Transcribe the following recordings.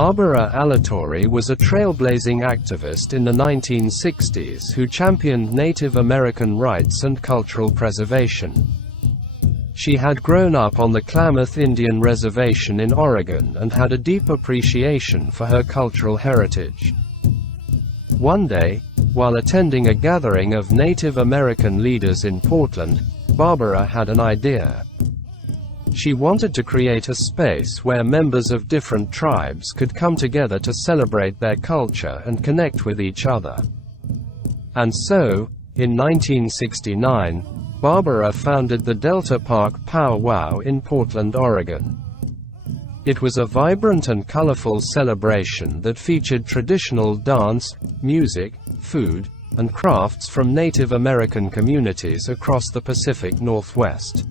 Barbara Alatorre was a trailblazing activist in the 1960s who championed Native American rights and cultural preservation. She had grown up on the Klamath Indian Reservation in Oregon and had a deep appreciation for her cultural heritage. One day, while attending a gathering of Native American leaders in Portland, Barbara had an idea. She wanted to create a space where members of different tribes could come together to celebrate their culture and connect with each other. And so, in 1969, Barbara founded the Delta Park Pow Wow in Portland, Oregon. It was a vibrant and colorful celebration that featured traditional dance, music, food, and crafts from Native American communities across the Pacific Northwest.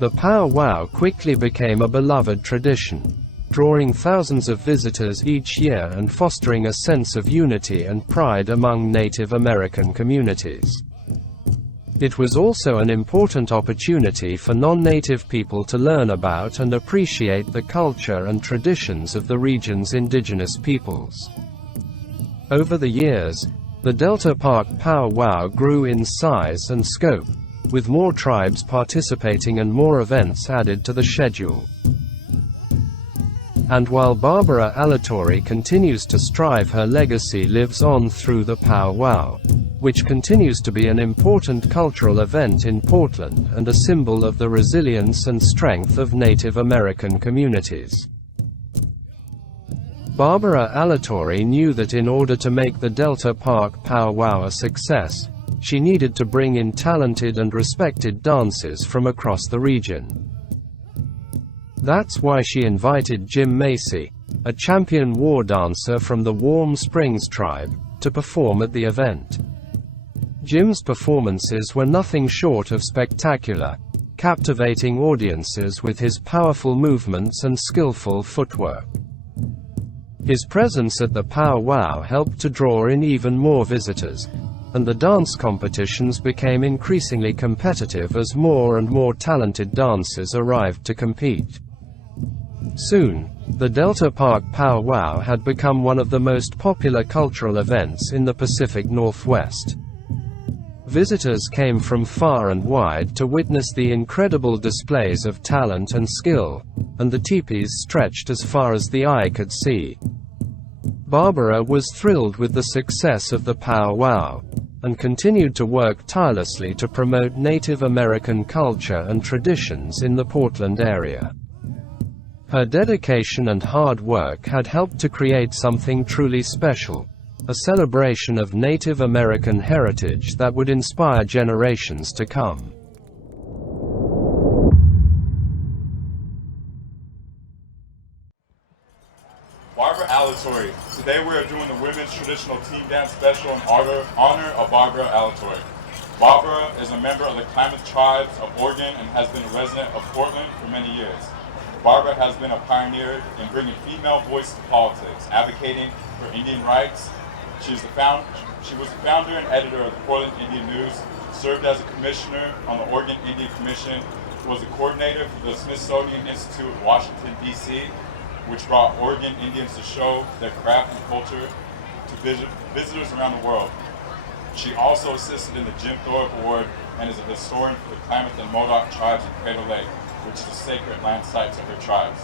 The Pow Wow quickly became a beloved tradition, drawing thousands of visitors each year and fostering a sense of unity and pride among Native American communities. It was also an important opportunity for non-native people to learn about and appreciate the culture and traditions of the region's indigenous peoples. Over the years, the Delta Park Pow Wow grew in size and scope, with more tribes participating and more events added to the schedule. And while Barbara Alatorre continues to strive, her legacy lives on through the Pow Wow, which continues to be an important cultural event in Portland and a symbol of the resilience and strength of Native American communities. Barbara Alatorre knew that in order to make the Delta Park Pow Wow a success, she needed to bring in talented and respected dancers from across the region. That's why she invited Jim Macy, a champion war dancer from the Warm Springs tribe, to perform at the event. Jim's performances were nothing short of spectacular, captivating audiences with his powerful movements and skillful footwork. His presence at the Pow Wow helped to draw in even more visitors, and the dance competitions became increasingly competitive as more and more talented dancers arrived to compete. Soon, the Delta Park Pow Wow had become one of the most popular cultural events in the Pacific Northwest. Visitors came from far and wide to witness the incredible displays of talent and skill, and the teepees stretched as far as the eye could see. Barbara was thrilled with the success of the Pow Wow, and continued to work tirelessly to promote Native American culture and traditions in the Portland area. Her dedication and hard work had helped to create something truly special, a celebration of Native American heritage that would inspire generations to come. Barbara Alatorre. Today we are doing the Women's Traditional Team Dance Special in honor of Barbara Alatorre. Barbara is a member of the Klamath Tribes of Oregon and has been a resident of Portland for many years. Barbara has been a pioneer in bringing female voice to politics, advocating for Indian rights. She was the founder and editor of the Portland Indian News, served as a commissioner on the Oregon Indian Commission, was a coordinator for the Smithsonian Institute of Washington, D.C., which brought Oregon Indians to show their craft and culture to visitors around the world. She also assisted in the Jim Thorpe Award and is a historian for the Klamath and Modoc tribes in Crater Lake, which is a sacred land site to her tribes.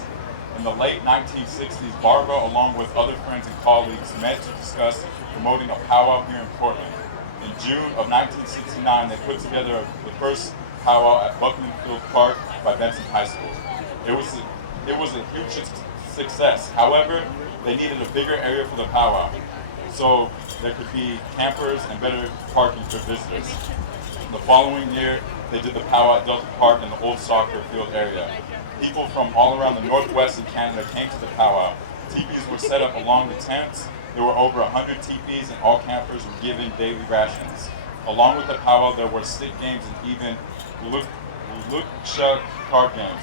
In the late 1960s, Barbara, along with other friends and colleagues, met to discuss promoting a powwow here in Portland. In June of 1969, they put together the first powwow at Buckland Field Park by Benson High School. It was a huge success. However, they needed a bigger area for the powwow, so there could be campers and better parking for visitors. The following year, they did the powwow at Delta Park in the old soccer field area. People from all around the Northwest and Canada came to the powwow. Teepees were set up along the tents. There were over 100 teepees, and all campers were given daily rations. Along with the powwow, there were stick games and even look-shut card games.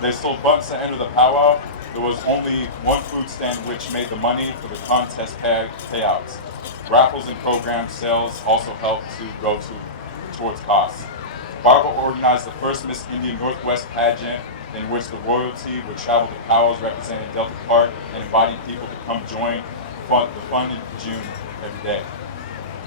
They sold buns to enter the powwow. There was only one food stand which made the money for the contest payouts. Raffles and program sales also helped to go towards costs. Barbara organized the first Miss Indian Northwest pageant in which the royalty would travel to powwows representing Delta Park and inviting people to come join the fun in June every day.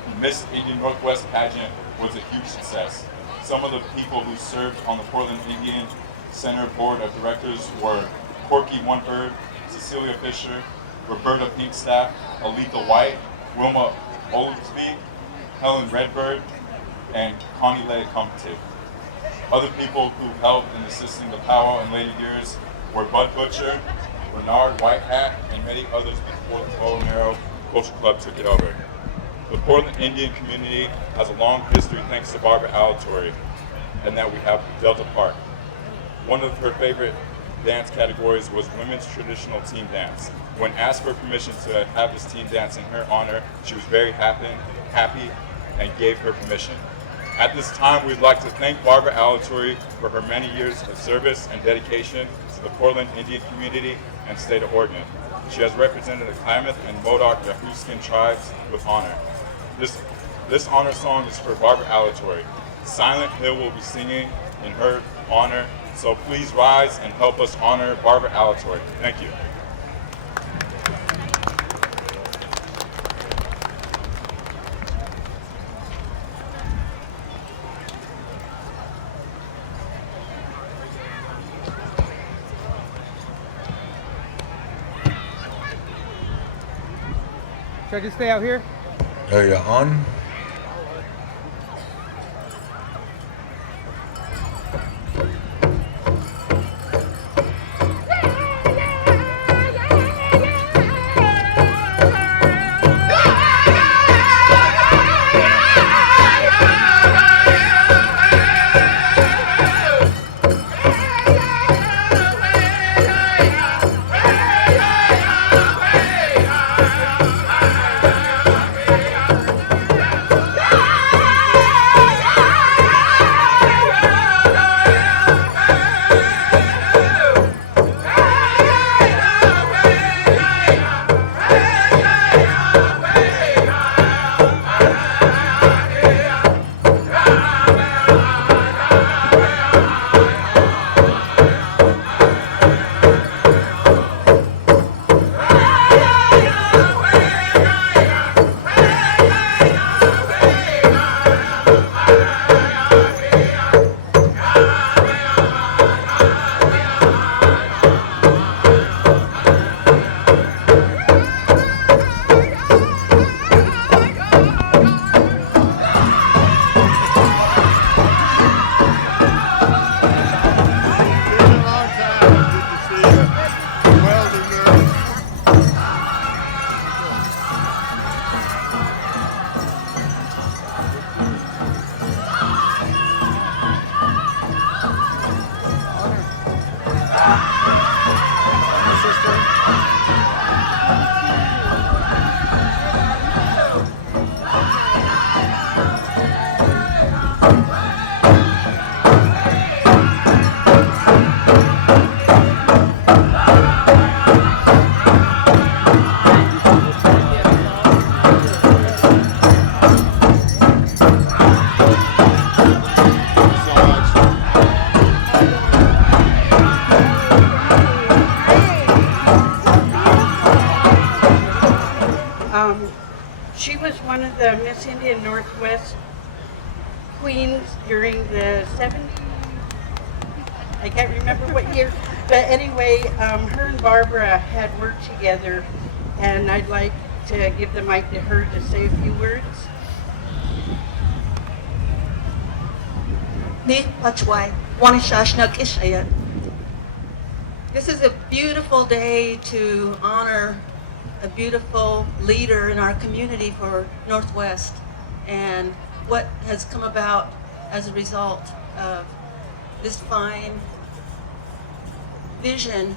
The Miss Indian Northwest pageant was a huge success. Some of the people who served on the Portland Indian Center Board of Directors were Corky One Bird, Cecilia Fisher, Roberta Pinkstaff, Aletha White, Wilma Oldesby, Helen Redbird, and Connie Leigh Compton. Other people who helped in assisting the powwow in later years were Bud Butcher, Bernard Whitehat, and many others before the Bow and Arrow Culture Club took it over. The Portland Indian community has a long history thanks to Barbara Alatorre, and that we have Delta Park. One of her favorite dance categories was women's traditional team dance. When asked for permission to have this team dance in her honor, she was very happy and gave her permission. At this time, we'd like to thank Barbara Alatorre for her many years of service and dedication to the Portland Indian community and state of Oregon. She has represented the Klamath and Modoc Yahuascan tribes with honor. This honor song is for Barbara Alatorre. Silent Hill will be singing in her honor, so please rise and help us honor Barbara Alatorre. Thank you. Should I just stay out here? Area on. She was one of the Miss Indian Northwest queens during the 70s. I can't remember what year. But anyway, her and Barbara had worked together, and I'd like to give the mic to her to say a few words. This is a beautiful day to honor a beautiful leader in our community for Northwest, and what has come about as a result of this fine vision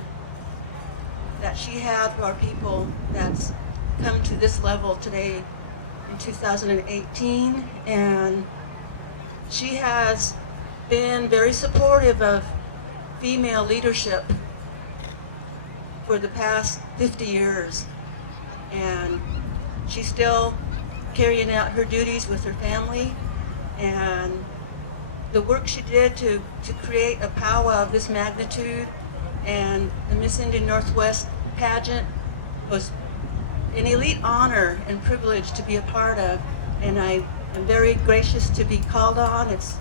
that she had for our people that's come to this level today in 2018. And she has been very supportive of female leadership for the past 50 years. And she's still carrying out her duties with her family, and the work she did to create a powwow of this magnitude, and the Miss Indian Northwest pageant was an elite honor and privilege to be a part of, and I am very gracious to be called on. It's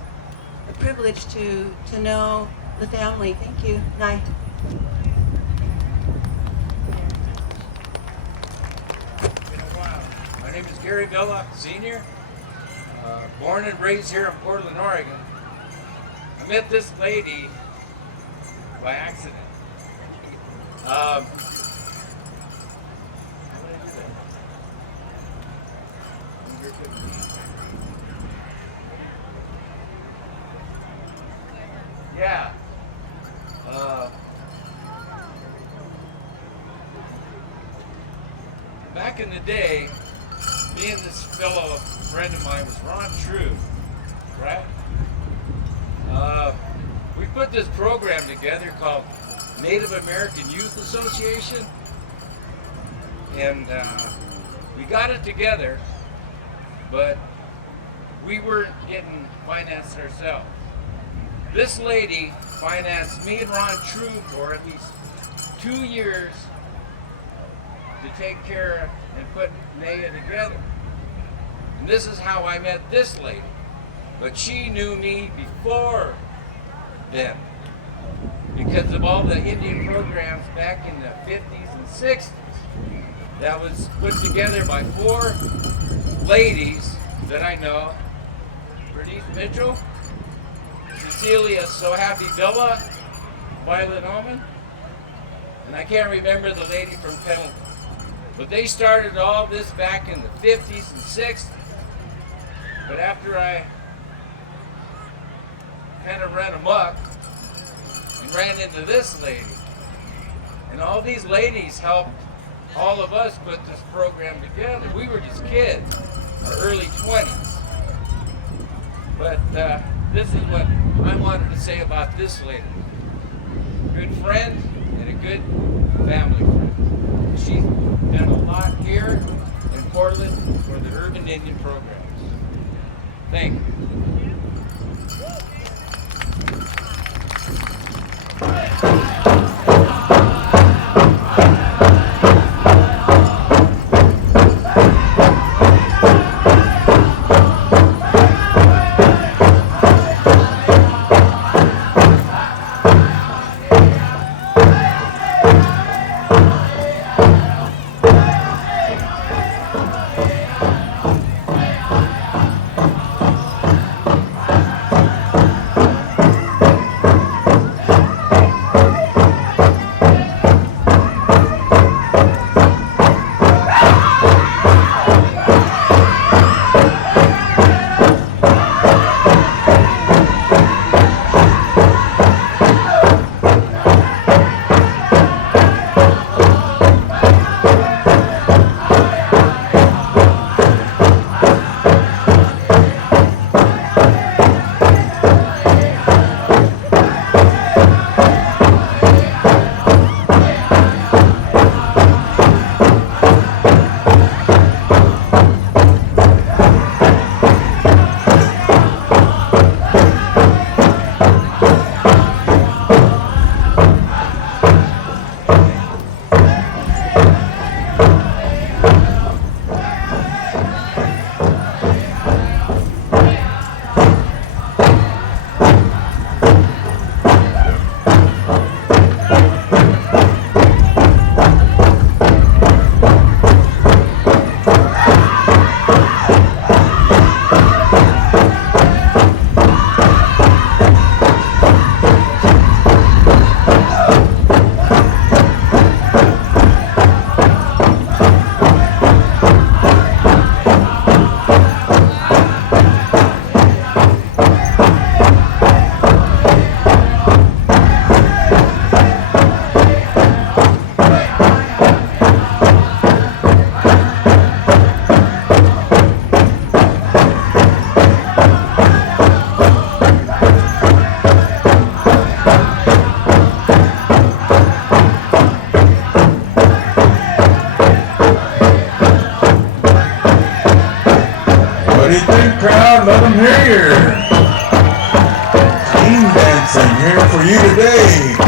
a privilege to know the family. Thank you. Night. My name is Gary Villa, Sr., born and raised here in Portland, Oregon. I met this lady by accident. Yeah. Back in the day, me and this fellow friend of mine was Ron True, right? We put this program together called Native American Youth Association, and we got it together, but we weren't getting financed ourselves. This lady financed me and Ron True for at least 2 years to take care and put NAYA together. And this is how I met this lady. But she knew me before then, because of all the Indian programs back in the 50s and 60s that was put together by 4 ladies that I know. Bernice Mitchell, Cecilia So Happy Villa, Violet Oman, and I can't remember the lady from Pendleton. But they started all this back in the 50s and 60s. But after I kind of ran amok and ran into this lady, and all these ladies helped all of us put this program together. We were just kids, our early 20s. But this is what I wanted to say about this lady. Good friend and a good family friend. She's done a lot here in Portland for the urban Indian programs. Thank you. What do you think, crowd? Let them hear you. here for you today.